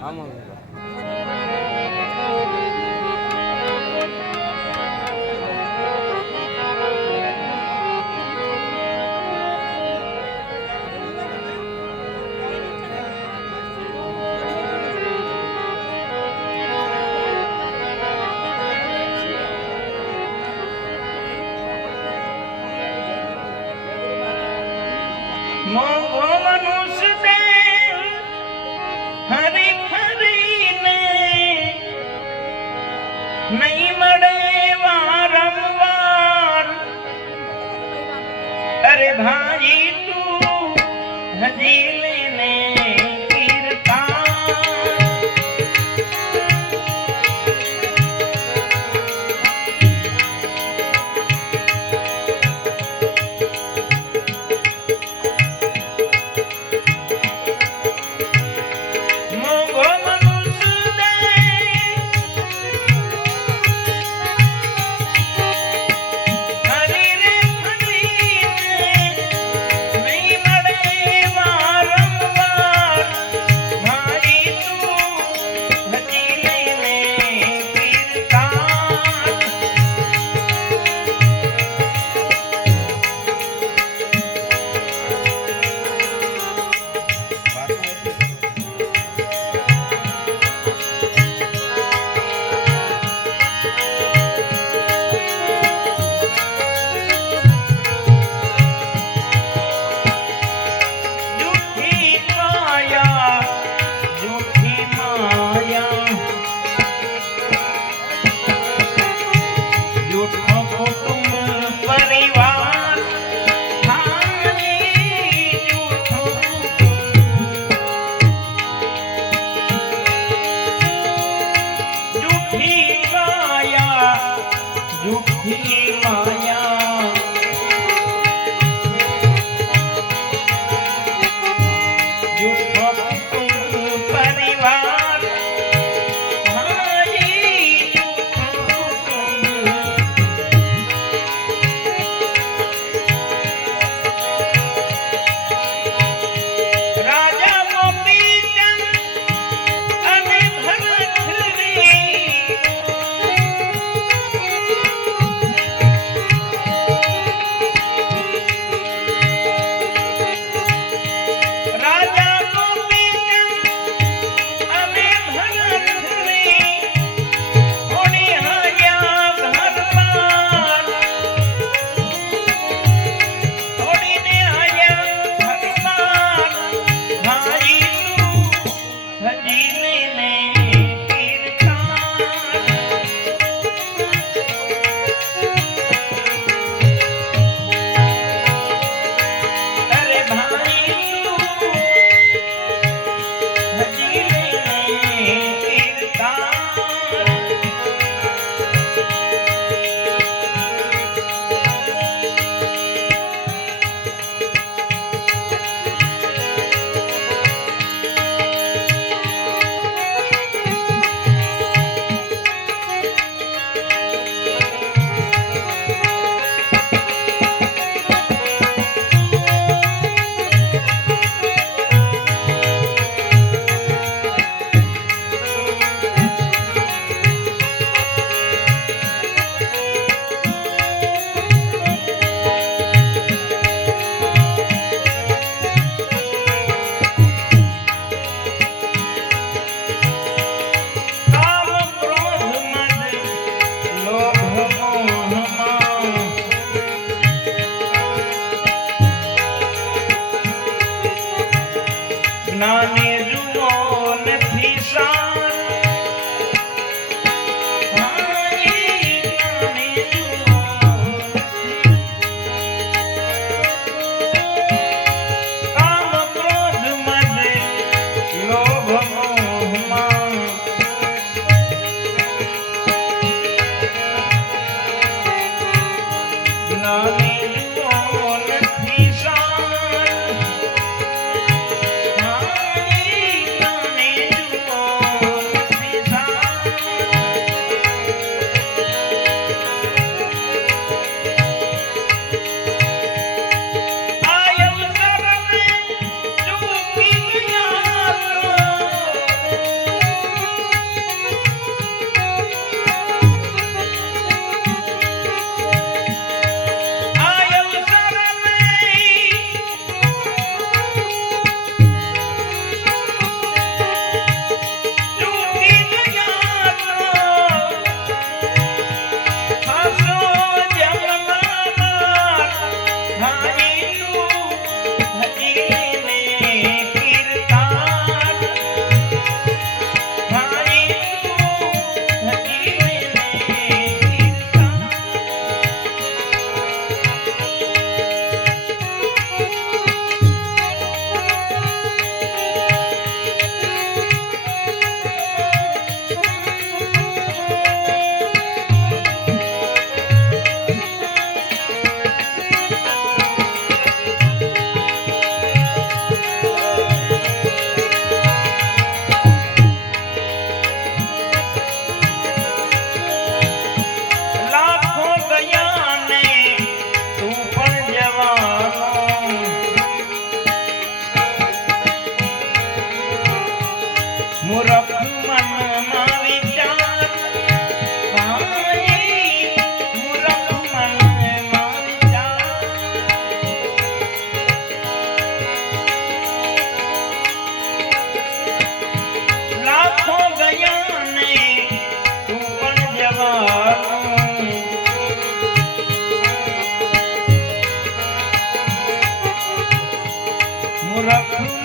Vamos. નહીં મળે વારંવાર અરે ભાઈ તું હજી Give me, me. रख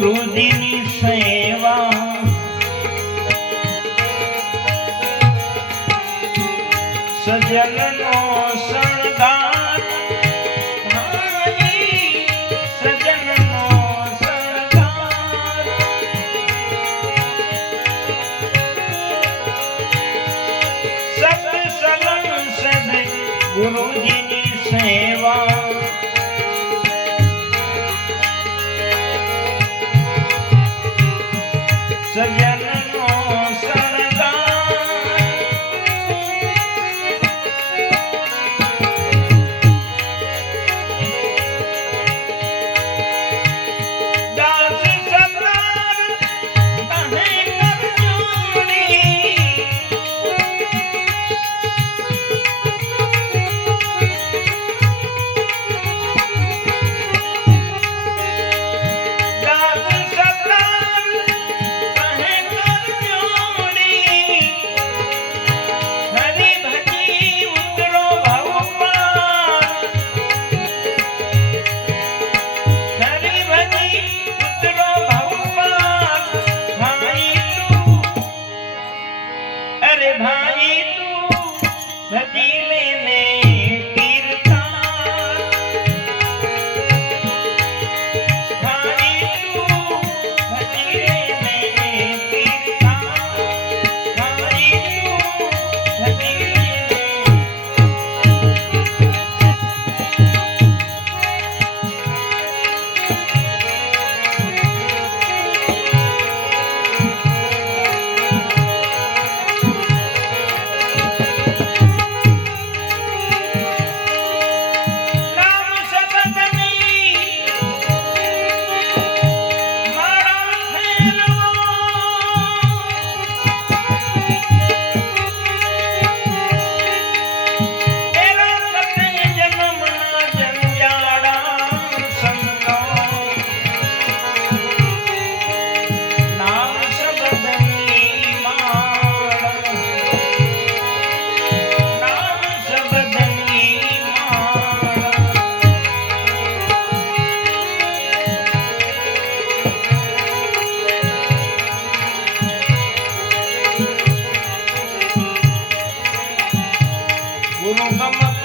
ગુરુજીની સેવા. સજનના સજનનો શણગાર 爸爸妈妈。